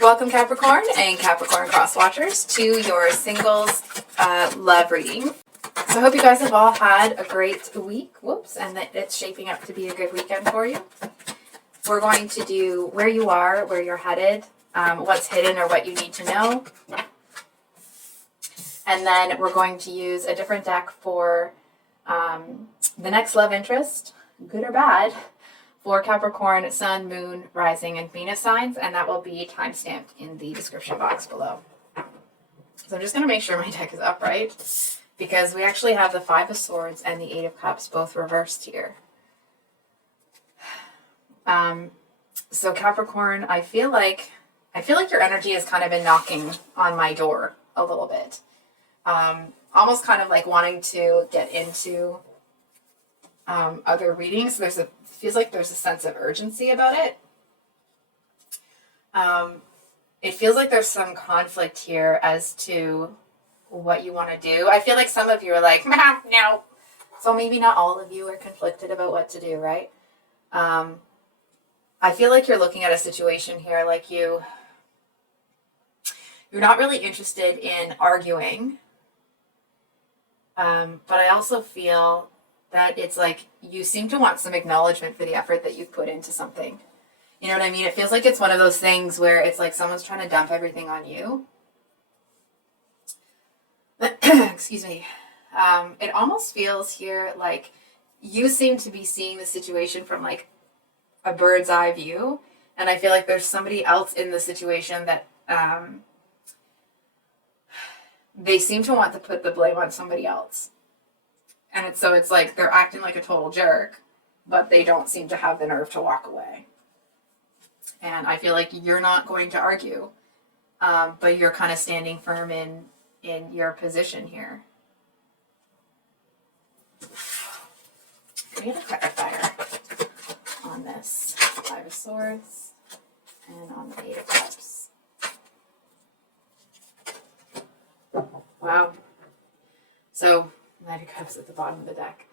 Welcome Capricorn and Capricorn cross watchers to your singles love reading. So I hope you guys have all had a great week. And that it's shaping up to be a good weekend for you. We're going to do where you are, where you're headed, what's hidden or what you need to know. And then we're going to use a different deck for the next love interest, good or bad, for Capricorn, Sun, Moon, Rising, and Venus signs, and that will be timestamped in the description box below. So I'm just going to make sure my deck is upright, because we actually have the Five of Swords and the Eight of Cups both reversed here. So Capricorn, I feel like your energy has kind of been knocking on my door a little bit. Almost kind of like wanting to get into other readings. Feels like there's a sense of urgency about it. It feels like there's some conflict here as to what you want to do. I feel like some of you are like, no. So maybe not all of you are conflicted about what to do, right? I feel like you're looking at a situation here like you're not really interested in arguing. But I also feel that it's like you seem to want some acknowledgement for the effort that you've put into something. You know what I mean? It feels like it's one of those things where it's like someone's trying to dump everything on you. Excuse me. It almost feels here like you seem to be seeing the situation from like a bird's eye view. And I feel like there's somebody else in the situation that they seem to want to put the blame on somebody else. And it's like they're acting like a total jerk, but they don't seem to have the nerve to walk away. And I feel like you're not going to argue, but you're kind of standing firm in your position here. We have a clarifier on this Five of Swords and on the Eight of Cups. Wow. So Knight of Cups at the bottom of the deck.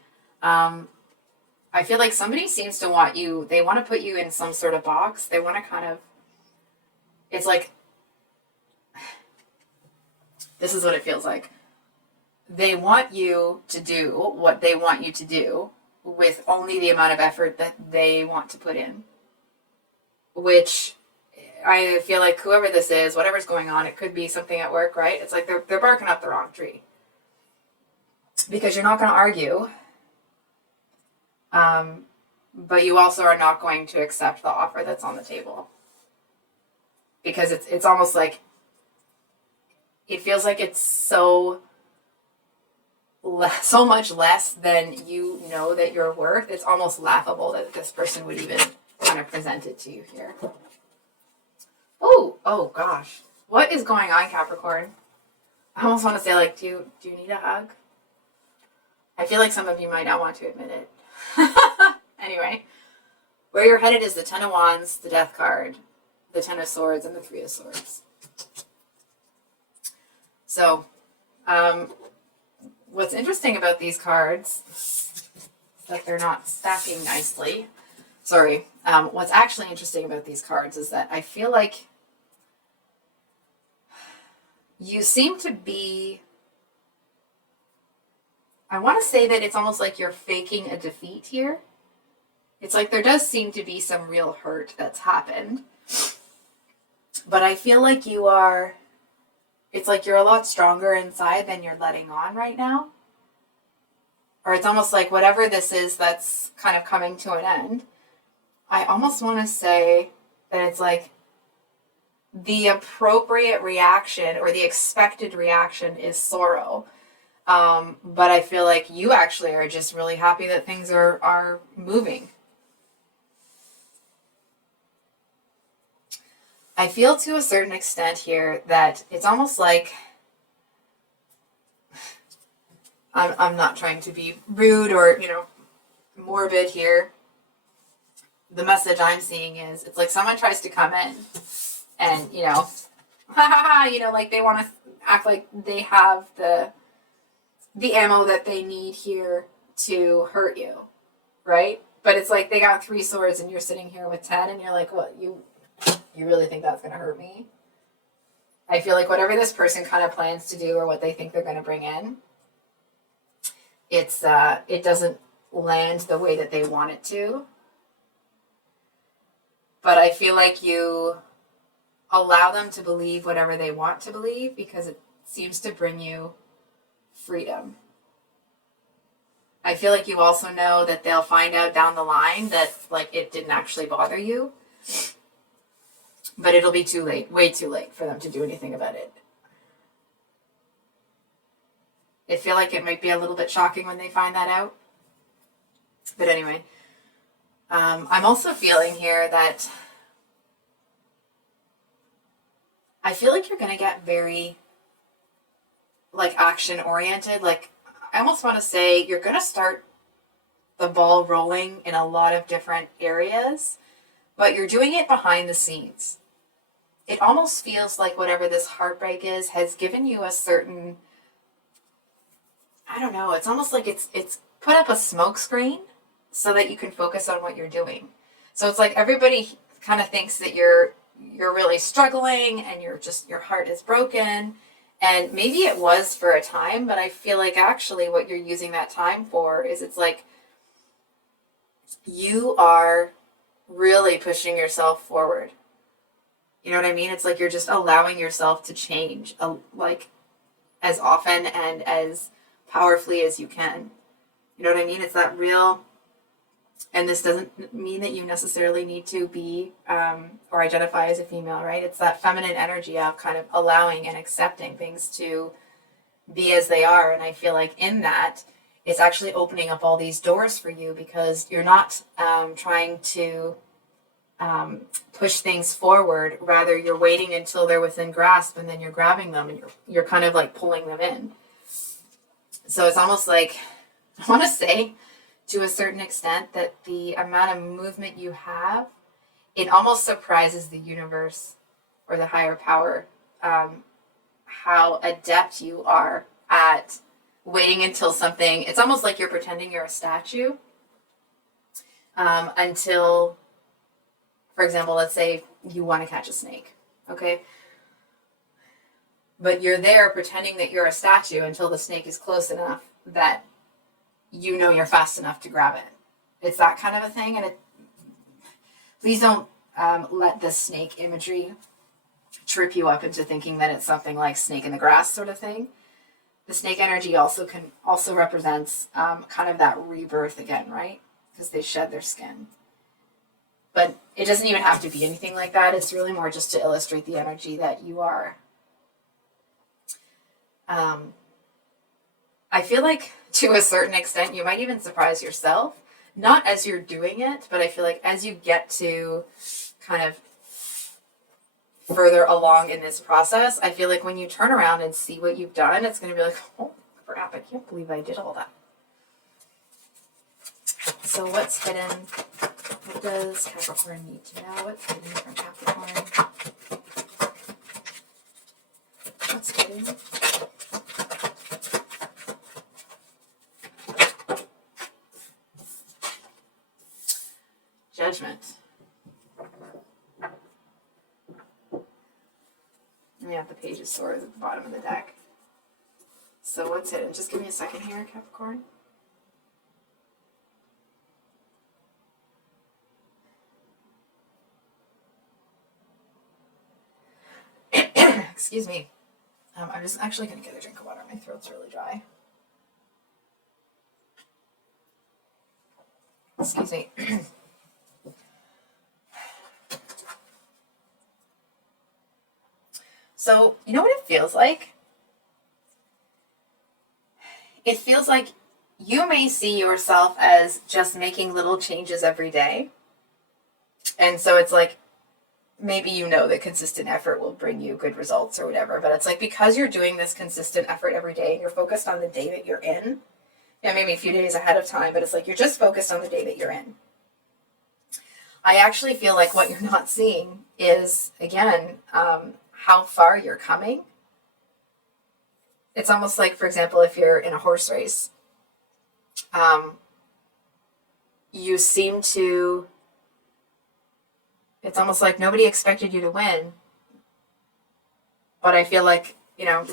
I feel like somebody seems to want you, they want to put you in some sort of box. They want to kind of, it's like, this is what it feels like. They want you to do what they want you to do with only the amount of effort that they want to put in. Which I feel like whoever this is, whatever's going on, it could be something at work, right? It's like they're barking up the wrong tree. Because you're not going to argue. But you also are not going to accept the offer that's on the table. Because it's almost like, it feels like it's so much less than you know that you're worth. It's almost laughable that this person would even kind of present it to you here. Oh gosh. What is going on, Capricorn? I almost want to say, like, do you need a hug? I feel like some of you might not want to admit it. Anyway, where you're headed is the Ten of Wands, the Death card, the Ten of Swords, and the Three of Swords. So, what's interesting about these cards is that they're not stacking nicely. Sorry. What's actually interesting about these cards is that I feel like you seem to be, I want to say that it's almost like you're faking a defeat here. It's like there does seem to be some real hurt that's happened. But I feel like it's like you're a lot stronger inside than you're letting on right now. Or it's almost like whatever this is that's kind of coming to an end. I almost want to say that it's like the appropriate reaction or the expected reaction is sorrow. But I feel like you actually are just really happy that things are moving. I feel to a certain extent here that it's almost like, I'm not trying to be rude or, morbid here. The message I'm seeing is, it's like someone tries to come in and, like they want to act like they have the ammo that they need here to hurt you, right? But it's like they got 3 swords and you're sitting here with 10 and you're like, what, you really think that's going to hurt me? I feel like whatever this person kind of plans to do or what they think they're going to bring in, it doesn't land the way that they want it to. But I feel like you allow them to believe whatever they want to believe because it seems to bring you freedom. I feel like you also know that they'll find out down the line that like it didn't actually bother you, but it'll be too late, way too late for them to do anything about it. I feel like it might be a little bit shocking when they find that out. But anyway, I'm also feeling here that I feel like you're going to get very like action oriented. Like I almost want to say you're going to start the ball rolling in a lot of different areas, but you're doing it behind the scenes. It almost feels like whatever this heartbreak is has given you a certain, I don't know, it's almost like it's put up a smoke screen so that you can focus on what you're doing. So it's like everybody kind of thinks that you're really struggling and your heart is broken. And maybe it was for a time, but I feel like actually what you're using that time for is it's like you are really pushing yourself forward. You know what I mean? It's like you're just allowing yourself to change like as often and as powerfully as you can. You know what I mean? It's that real, and this doesn't mean that you necessarily need to be or identify as a female, right? It's that feminine energy of kind of allowing and accepting things to be as they are. And I feel like in that, it's actually opening up all these doors for you because you're not trying to push things forward. Rather, you're waiting until they're within grasp and then you're grabbing them and you're kind of like pulling them in. So it's almost like, I want to say to a certain extent that the amount of movement you have, it almost surprises the universe or the higher power how adept you are at waiting until something, it's almost like you're pretending you're a statue until, for example, let's say you want to catch a snake, okay? But you're there pretending that you're a statue until the snake is close enough that you know you're fast enough to grab it. It's that kind of a thing. And please don't let the snake imagery trip you up into thinking that it's something like snake in the grass sort of thing. The snake energy also represents kind of that rebirth again, right? Because they shed their skin. But it doesn't even have to be anything like that. It's really more just to illustrate the energy that you are. I feel like to a certain extent, you might even surprise yourself, not as you're doing it, but I feel like as you get to kind of further along in this process, I feel like when you turn around and see what you've done, it's going to be like, oh crap, I can't believe I did all that. So what's hidden? What does Capricorn need to know? What's hidden from Capricorn? What's hidden? Judgment. And we have the Page of Swords at the bottom of the deck. So what's hidden? Just give me a second here, Capricorn. Excuse me. I'm just actually going to get a drink of water. My throat's really dry. Excuse me. So, you know what it feels like? It feels like you may see yourself as just making little changes every day. And so it's like, maybe you know that consistent effort will bring you good results or whatever, but it's like because you're doing this consistent effort every day and you're focused on the day that you're in, yeah, maybe a few days ahead of time, but it's like you're just focused on the day that you're in. I actually feel like what you're not seeing is, again, how far you're coming. It's almost like, for example, if you're in a horse race, you seem to It's almost like nobody expected you to win. But I feel like, you know,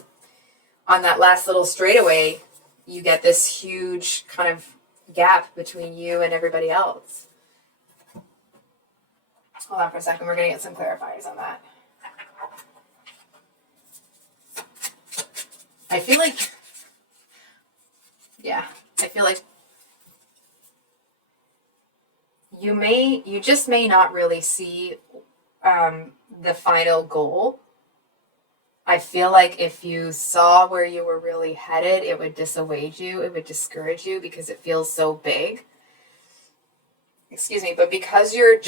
on that last little straightaway, you get this huge kind of gap between you and everybody else. Hold on for a second. We're going to get some clarifiers on that. I feel like, you just may not really see the final goal. I feel like if you saw where you were really headed, it would dissuade you, it would discourage you because it feels so big. Excuse me, but because you're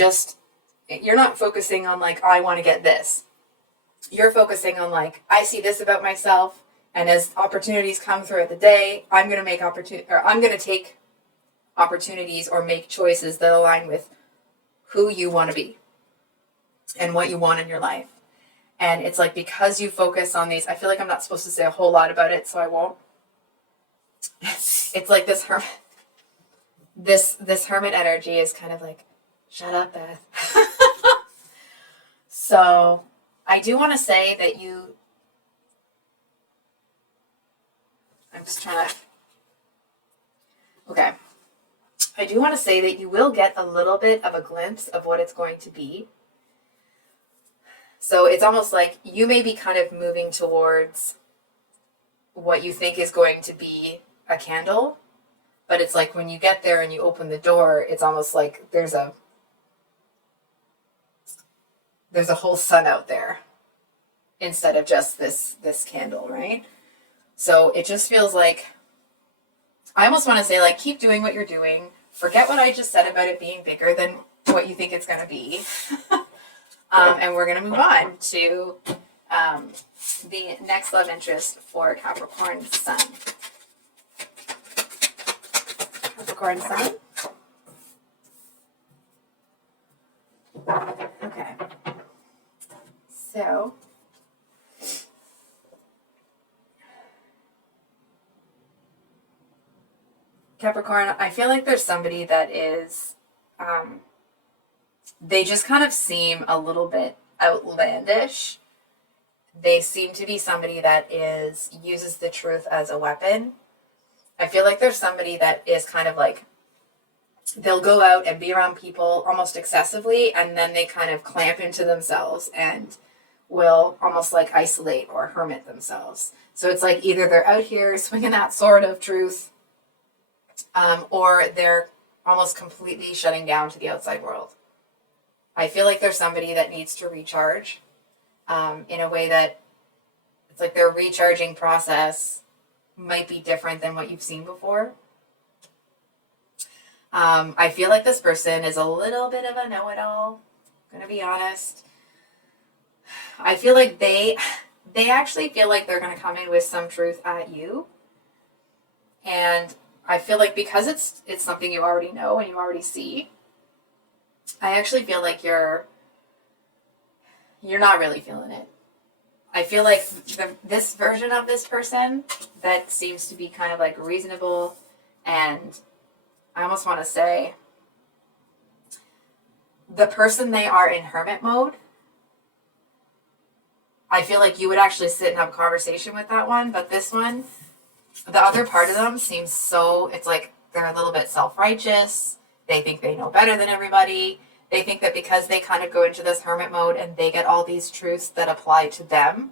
not focusing on like, I want to get this. You're focusing on like, I see this about myself, and as opportunities come throughout the day, I'm going to take opportunities or make choices that align with who you want to be and what you want in your life. And it's like, because you focus on these, I feel like I'm not supposed to say a whole lot about it, so I won't. It's like this hermit, this hermit energy is kind of like, shut up, Beth. So I do want to say that I'm just trying to, okay. I do want to say that you will get a little bit of a glimpse of what it's going to be. So it's almost like you may be kind of moving towards what you think is going to be a candle, but it's like when you get there and you open the door, it's almost like there's a whole sun out there instead of just this candle, right? So it just feels like, I almost want to say like, keep doing what you're doing. Forget what I just said about it being bigger than what you think it's going to be. And we're going to move on to the next love interest for Capricorn Sun. Capricorn Sun. Okay. So, Capricorn, I feel like there's somebody that is, they just kind of seem a little bit outlandish. They seem to be somebody that uses the truth as a weapon. I feel like there's somebody that is kind of like, they'll go out and be around people almost excessively, and then they kind of clamp into themselves and will almost like isolate or hermit themselves. So it's like either they're out here swinging that sword of truth, or they're almost completely shutting down to the outside world. I feel like there's somebody that needs to recharge in a way that it's like their recharging process might be different than what you've seen before. I feel like this person is a little bit of a know-it-all, I'm gonna be honest. I feel like they actually feel like they're gonna come in with some truth at you. And I feel like because it's something you already know and you already see, I actually feel like you're not really feeling it. I feel like this version of this person that seems to be kind of like reasonable, and I almost want to say the person they are in hermit mode, I feel like you would actually sit and have a conversation with that one, but this one, the other part of them seems so, it's like they're a little bit self-righteous. They think they know better than everybody. They think that because they kind of go into this hermit mode and they get all these truths that apply to them,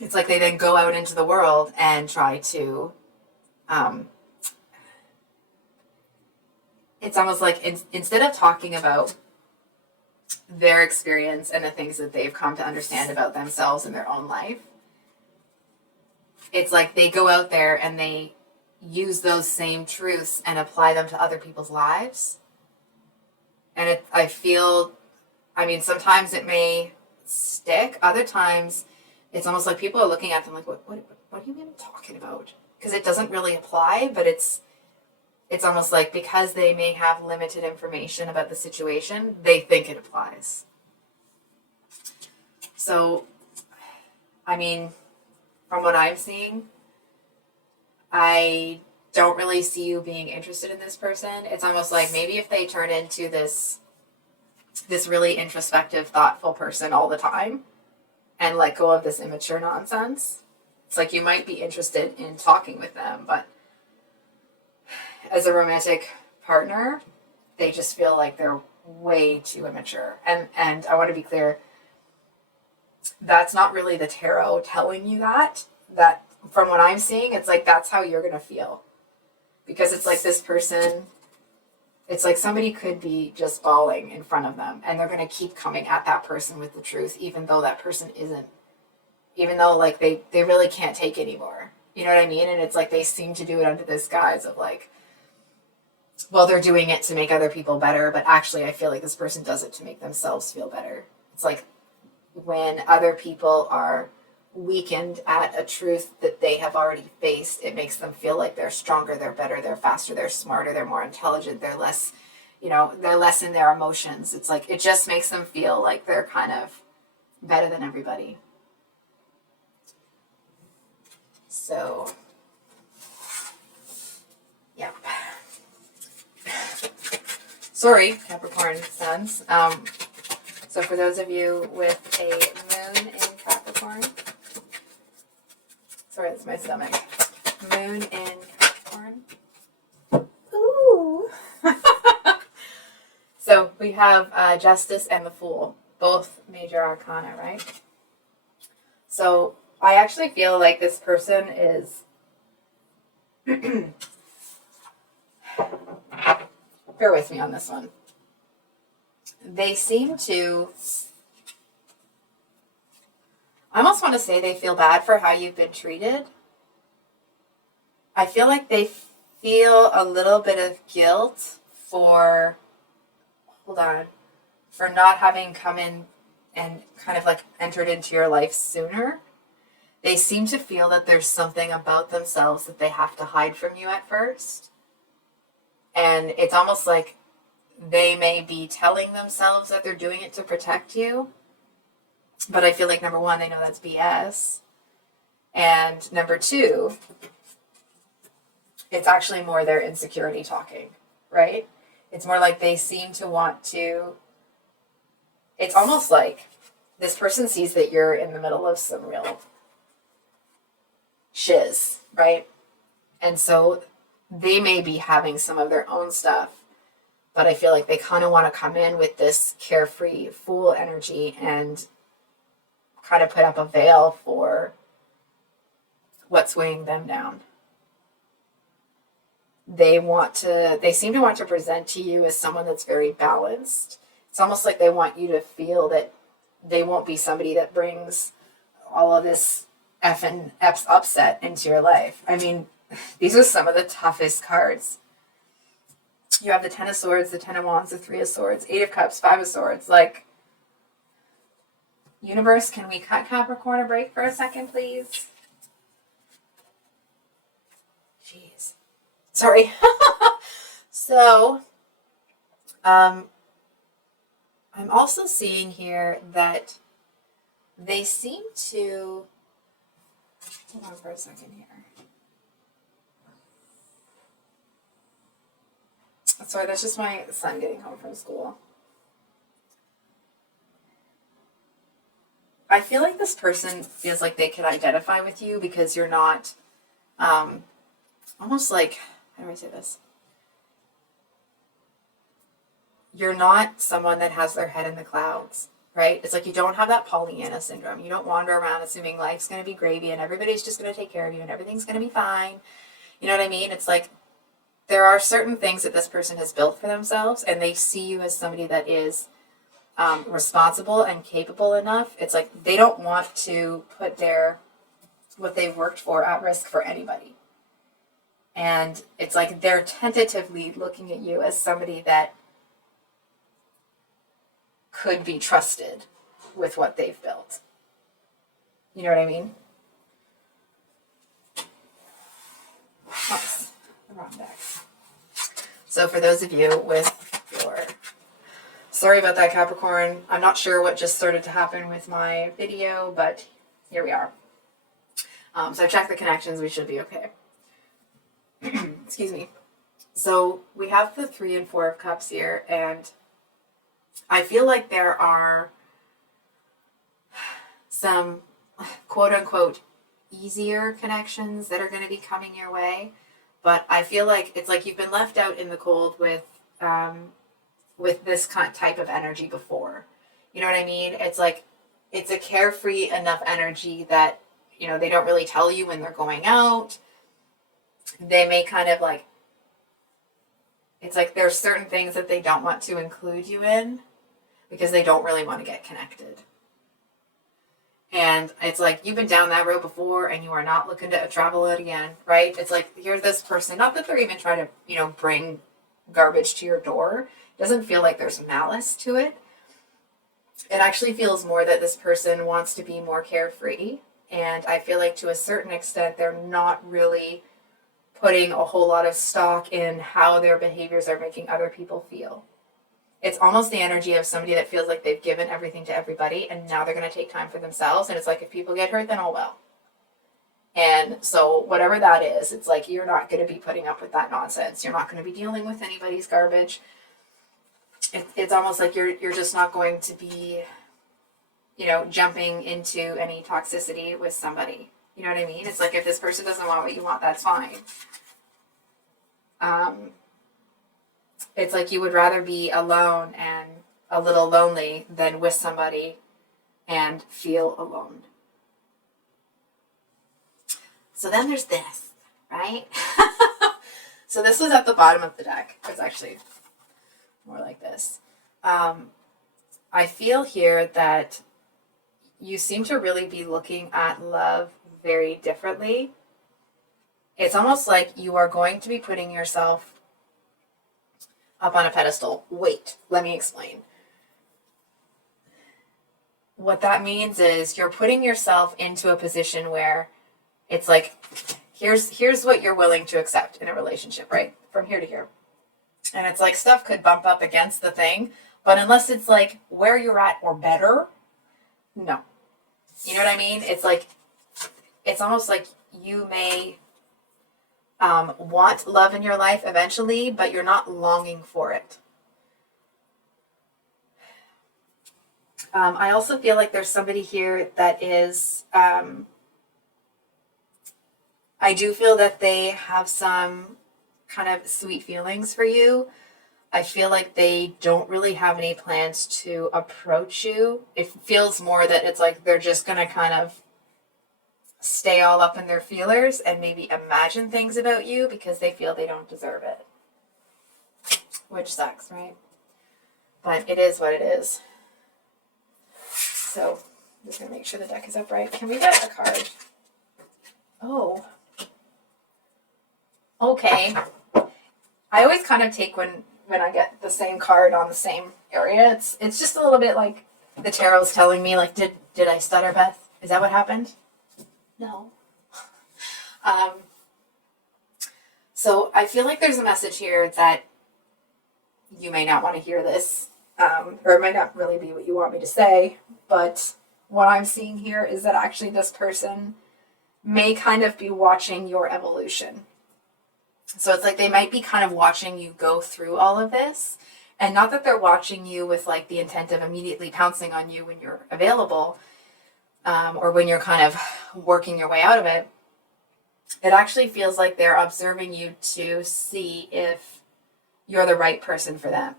it's like they then go out into the world and try to, it's almost like instead of talking about their experience and the things that they've come to understand about themselves in their own life, it's like they go out there and they use those same truths and apply them to other people's lives. And I feel, I mean, sometimes it may stick. Other times, it's almost like people are looking at them like, what are you even talking about? Because it doesn't really apply, but it's almost like because they may have limited information about the situation, they think it applies. So, I mean, from what I'm seeing, I don't really see you being interested in this person. It's almost like maybe if they turn into this this really introspective, thoughtful person all the time and let go of this immature nonsense. It's like you might be interested in talking with them, but as a romantic partner, they just feel like they're way too immature. And I want to be clear, that's not really the tarot telling you that. That from what I'm seeing, it's like that's how you're going to feel. Because it's like this person, it's like somebody could be just bawling in front of them and they're going to keep coming at that person with the truth, even though that person isn't. Even though like they really can't take anymore. You know what I mean? And it's like they seem to do it under this guise of like, well, they're doing it to make other people better, but actually I feel like this person does it to make themselves feel better. It's like when other people are weakened at a truth that they have already faced, it makes them feel like they're stronger, they're better, they're faster, they're smarter, they're more intelligent, they're less, they're less in their emotions. It's like, it just makes them feel like they're kind of better than everybody. So, yeah. Sorry, Capricorn sons. So for those of you with a moon in Capricorn, sorry, that's my stomach. Moon in Capricorn. Ooh. So we have Justice and the Fool, both major arcana, right? So I actually feel like this person is bear with me on this one. They seem to, I almost want to say they feel bad for how you've been treated. I feel like they feel a little bit of guilt for not having come in and kind of like entered into your life sooner. They seem to feel that there's something about themselves that they have to hide from you at first. And it's almost like they may be telling themselves that they're doing it to protect you. But I feel like, number one, they know that's BS. And number two, it's actually more their insecurity talking, right? It's more like they seem to want to, it's almost like this person sees that you're in the middle of some real shiz, right? And so they may be having some of their own stuff, but I feel like they kind of want to come in with this carefree fool energy and kind of put up a veil for what's weighing them down. They seem to want to present to you as someone that's very balanced. It's almost like they want you to feel that they won't be somebody that brings all of this effing upset into your life. I mean, these are some of the toughest cards. You have the Ten of Swords, the Ten of Wands, the Three of Swords, Eight of Cups, Five of Swords. Like, universe, can we cut Capricorn a break for a second, please? Jeez. Sorry. So, I'm also seeing here that they seem to, hold on for a second here. Sorry, that's just my son getting home from school. I feel like this person feels like they can identify with you because you're not, almost like, how do I say this? You're not someone that has their head in the clouds, right? It's like you don't have that Pollyanna syndrome. You don't wander around assuming life's going to be gravy and everybody's just going to take care of you and everything's going to be fine. You know what I mean? It's like there are certain things that this person has built for themselves and they see you as somebody that is responsible and capable enough. It's like they don't want to put what they've worked for at risk for anybody. And it's like they're tentatively looking at you as somebody that could be trusted with what they've built. You know what I mean? Oops, the wrong deck. So for those of you with your, sorry about that, Capricorn. I'm not sure what just started to happen with my video, but here we are. So I checked the connections. We should be okay. Excuse me. So we have the 3 and 4 of Cups here, and I feel like there are some quote unquote easier connections that are going to be coming your way. But I feel like it's like you've been left out in the cold with this type of energy before. You know what I mean? It's like it's a carefree enough energy that, you know, they don't really tell you when they're going out. They may kind of like, it's like there's certain things that they don't want to include you in because they don't really want to get connected. And it's like you've been down that road before and you are not looking to travel it again, right? It's like you're this person, not that they're even trying to, you know, bring garbage to your door. It doesn't feel like there's malice to it. It actually feels more that this person wants to be more carefree. And I feel like to a certain extent, they're not really putting a whole lot of stock in how their behaviors are making other people feel. It's almost the energy of somebody that feels like they've given everything to everybody and now they're going to take time for themselves. And it's like, if people get hurt, then oh well. And so whatever that is, it's like you're not going to be putting up with that nonsense. You're not going to be dealing with anybody's garbage. It's almost like you're just not going to be, you know, jumping into any toxicity with somebody. You know what I mean? It's like if this person doesn't want what you want, that's fine. It's like you would rather be alone and a little lonely than with somebody and feel alone. So then there's this, right? So this was at the bottom of the deck. It's actually more like this. I feel here that you seem to really be looking at love very differently. It's almost like you are going to be putting yourself up on a pedestal. Wait, let me explain. What that means is you're putting yourself into a position where it's like, here's what you're willing to accept in a relationship, right? From here to here. And it's like stuff could bump up against the thing, but unless it's like where you're at or better, no. You know what I mean? It's like, it's almost like you may want love in your life eventually, but you're not longing for it. I also feel like there's somebody here that is, I do feel that they have some kind of sweet feelings for you. I feel like they don't really have any plans to approach you. It feels more that it's like they're just going to kind of stay all up in their feelers and maybe imagine things about you because they feel they don't deserve it. Which sucks, right? But it is what it is. So I'm just going to make sure the deck is upright. Can we get a card? Oh. Okay. I always kind of take when I get the same card on the same area. It's just a little bit like the tarot's telling me, like, did I stutter, Beth? Is that what happened? No. So I feel like there's a message here that you may not want to hear this, or it might not really be what you want me to say, but what I'm seeing here is that actually this person may kind of be watching your evolution. So it's like they might be kind of watching you go through all of this, and not that they're watching you with like the intent of immediately pouncing on you when you're available, or when you're kind of working your way out of it. It actually feels like they're observing you to see if you're the right person for them.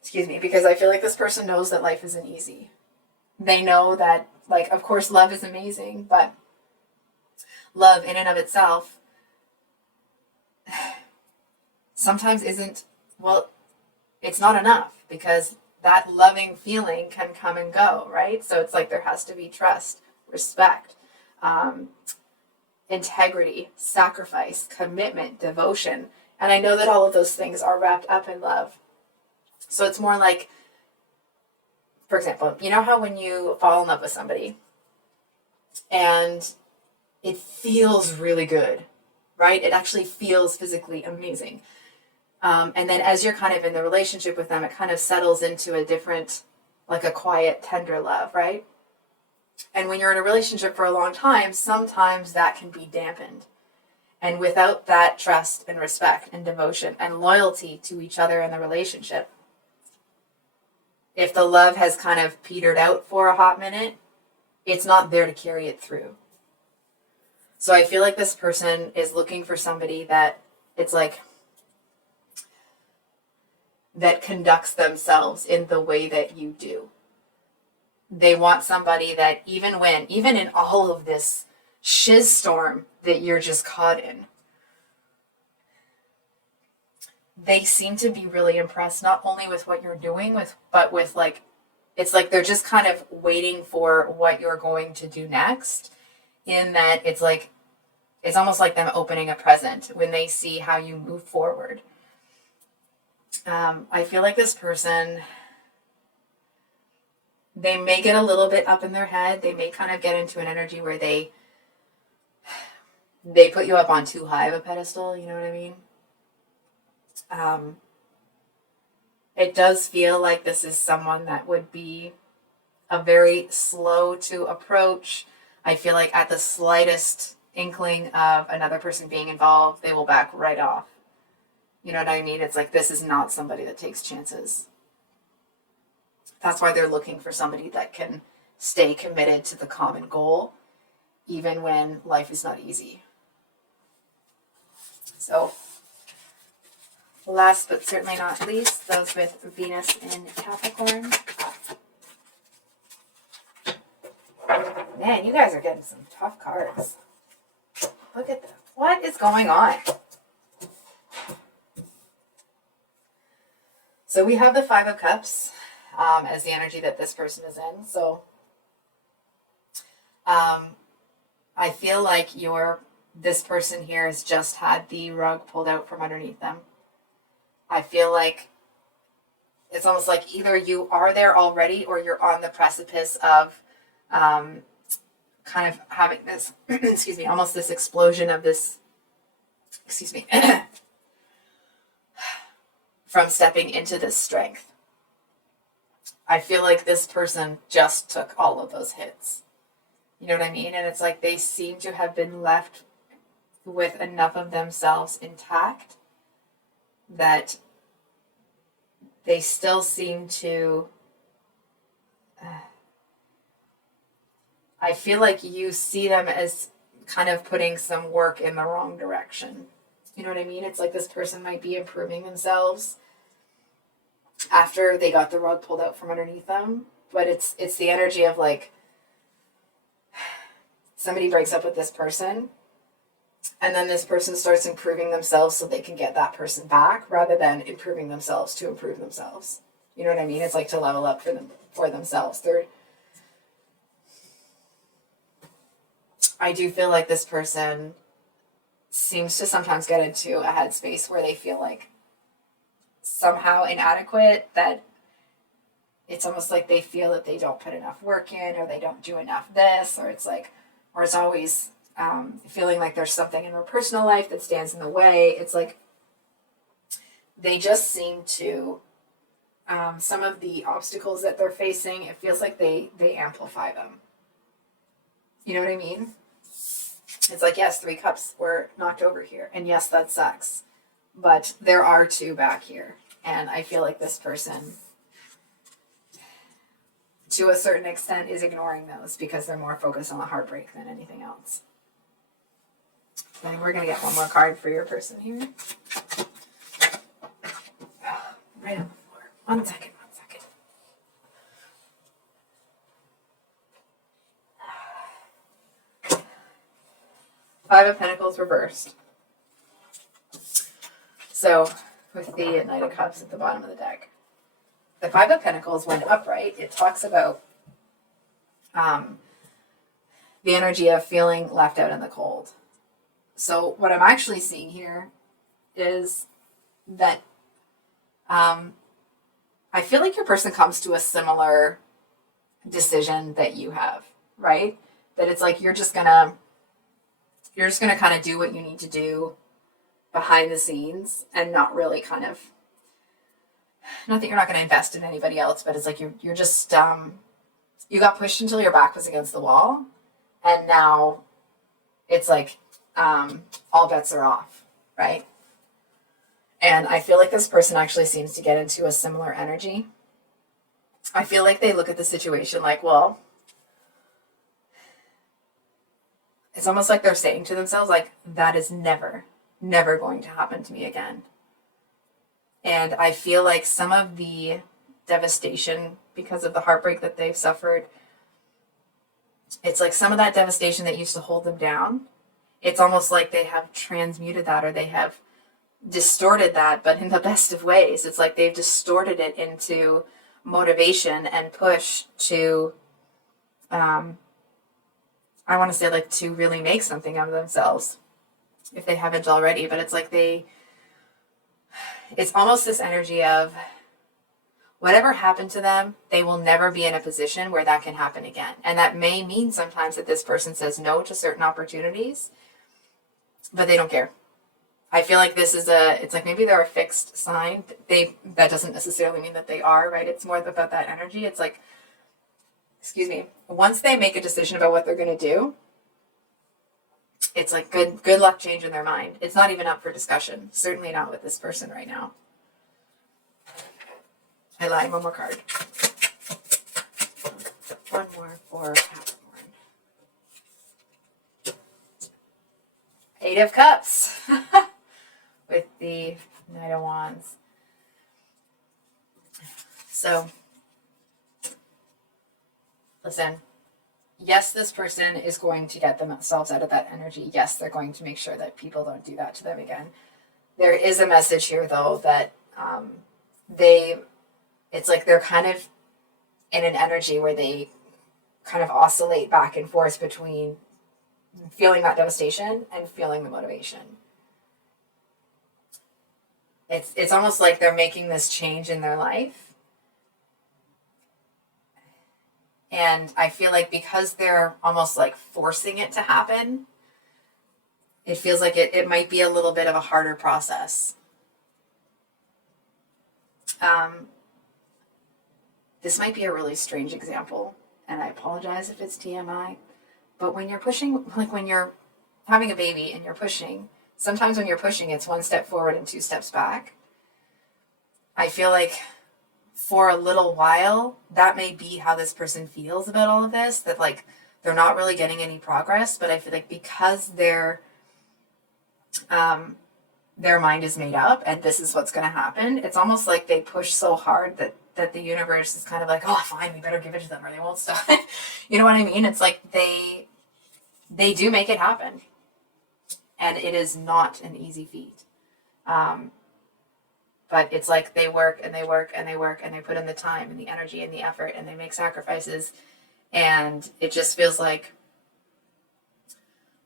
Excuse me, because I feel like this person knows that life isn't easy. They know that, like, of course, love is amazing, but love in and of itself sometimes isn't, well, it's not enough because that loving feeling can come and go, right? So it's like there has to be trust, respect, integrity, sacrifice, commitment, devotion. And I know that all of those things are wrapped up in love. So it's more like, for example, you know how when you fall in love with somebody and it feels really good, right? It actually feels physically amazing. And then as you're kind of in the relationship with them, it kind of settles into a different, like a quiet, tender love, right? And when you're in a relationship for a long time, sometimes that can be dampened. And without that trust and respect and devotion and loyalty to each other in the relationship, if the love has kind of petered out for a hot minute, it's not there to carry it through. So I feel like this person is looking for somebody that it's like that conducts themselves in the way that you do. They want somebody that even in all of this shiz storm that you're just caught in, they seem to be really impressed, not only with what you're doing but with like, it's like they're just kind of waiting for what you're going to do next, in that it's like, it's almost like them opening a present when they see how you move forward. I feel like this person, they may get a little bit up in their head. They may kind of get into an energy where they put you up on too high of a pedestal. You know what I mean? It does feel like this is someone that would be a very slow to approach. I feel like at the slightest inkling of another person being involved, they will back right off. You know what I mean? It's like, this is not somebody that takes chances. That's why they're looking for somebody that can stay committed to the common goal, even when life is not easy. So, last but certainly not least, those with Venus in Capricorn. Man, you guys are getting some tough cards. Look at that. What is going on? So we have the Five of Cups as the energy that this person is in. So I feel like this person here has just had the rug pulled out from underneath them. I feel like it's almost like either you are there already or you're on the precipice of kind of having this, excuse me, almost this explosion of this, excuse me, from stepping into this strength. I feel like this person just took all of those hits. You know what I mean? And it's like they seem to have been left with enough of themselves intact that they still seem to... I feel like you see them as kind of putting some work in the wrong direction. You know what I mean? It's like this person might be improving themselves after they got the rug pulled out from underneath them. But it's the energy of like, somebody breaks up with this person and then this person starts improving themselves so they can get that person back, rather than improving themselves to improve themselves. You know what I mean? It's like to level up for themselves. I do feel like this person seems to sometimes get into a headspace where they feel like somehow inadequate, that it's almost like they feel that they don't put enough work in, or they don't do enough this, or it's like, or it's always feeling like there's something in their personal life that stands in the way. It's like they just seem to, some of the obstacles that they're facing, it feels like they amplify them. You know what I mean? It's like, yes, 3 cups were knocked over here. And yes, that sucks. But there are 2 back here. And I feel like this person, to a certain extent, is ignoring those because they're more focused on the heartbreak than anything else. And we're going to get one more card for your person here. Right on the floor. One second. 5 of Pentacles reversed. So, with the Knight of Cups at the bottom of the deck. The 5 of Pentacles, when upright, it talks about the energy of feeling left out in the cold. So, what I'm actually seeing here is that I feel like your person comes to a similar decision that you have, right? That it's like you're just gonna kind of do what you need to do behind the scenes and not really kind of, not that you're not going to invest in anybody else, but it's like you're just, you got pushed until your back was against the wall, and now it's like all bets are off, right? And I feel like this person actually seems to get into a similar energy. I feel like they look at the situation like, well, it's almost like they're saying to themselves, like, that is never, never going to happen to me again. And I feel like some of the devastation because of the heartbreak that they've suffered, it's like some of that devastation that used to hold them down, it's almost like they have transmuted that, or they have distorted that, but in the best of ways. It's like they've distorted it into motivation and push to, I want to say, like, to really make something out of themselves, if they haven't already. But it's like it's almost this energy of whatever happened to them, they will never be in a position where that can happen again. And that may mean sometimes that this person says no to certain opportunities, but they don't care. I feel like this is it's like maybe they're a fixed sign. That doesn't necessarily mean that they are, right? It's more about that energy. It's like, excuse me, once they make a decision about what they're going to do, it's like good luck changing their mind. It's not even up for discussion. Certainly not with this person right now. I lied. One more card. One more for Capricorn. 8 of Cups. With the Knight of Wands. So, listen. Yes, this person is going to get themselves out of that energy. Yes, they're going to make sure that people don't do that to them again. There is a message here, though, that it's like they're kind of in an energy where they kind of oscillate back and forth between feeling that devastation and feeling the motivation. It's almost like they're making this change in their life. And I feel like because they're almost like forcing it to happen, it feels like it might be a little bit of a harder process. This might be a really strange example, and I apologize if it's TMI, but when you're pushing, like when you're having a baby and you're pushing, sometimes when you're pushing, it's 1 step forward and 2 steps back. I feel like for a little while, that may be how this person feels about all of this, that like they're not really getting any progress. But I feel like because their mind is made up and this is what's going to happen, it's almost like they push so hard that the universe is kind of like, oh, fine, we better give it to them or they won't stop. You know what I mean? It's like they do make it happen. And it is not an easy feat. But it's like they work and they work and they work and they put in the time and the energy and the effort and they make sacrifices. And it just feels like,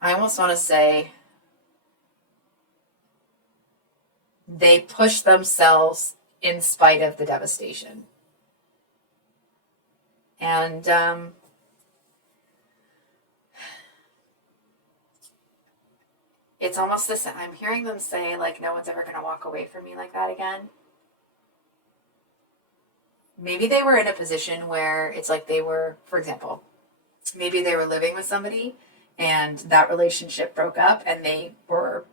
I almost want to say, they push themselves in spite of the devastation. And it's almost this, I'm hearing them say, like, no one's ever going to walk away from me like that again. Maybe they were in a position where it's like they were, for example, maybe they were living with somebody and that relationship broke up and they were,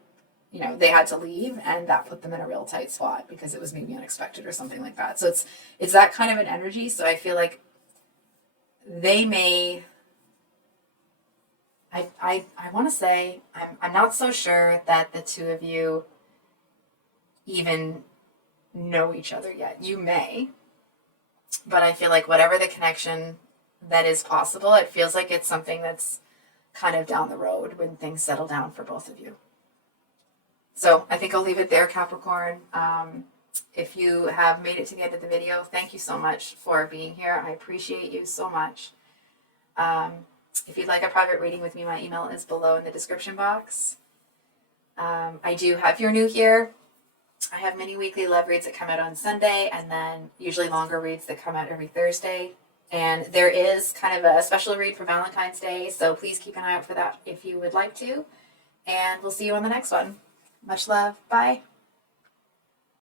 they had to leave, and that put them in a real tight spot because it was maybe unexpected or something like that. So it's that kind of an energy. So I feel like they may, I want to say, I'm not so sure that the two of you even know each other yet. You may, but I feel like whatever the connection that is possible, it feels like it's something that's kind of down the road when things settle down for both of you. So I think I'll leave it there, Capricorn. If you have made it to the end of the video, thank you so much for being here. I appreciate you so much. If you'd like a private reading with me, my email is below in the description box. I do have, if you're new here, I have mini weekly love reads that come out on Sunday, and then usually longer reads that come out every Thursday. And there is kind of a special read for Valentine's Day, so please keep an eye out for that if you would like to. And we'll see you on the next one. Much love. Bye.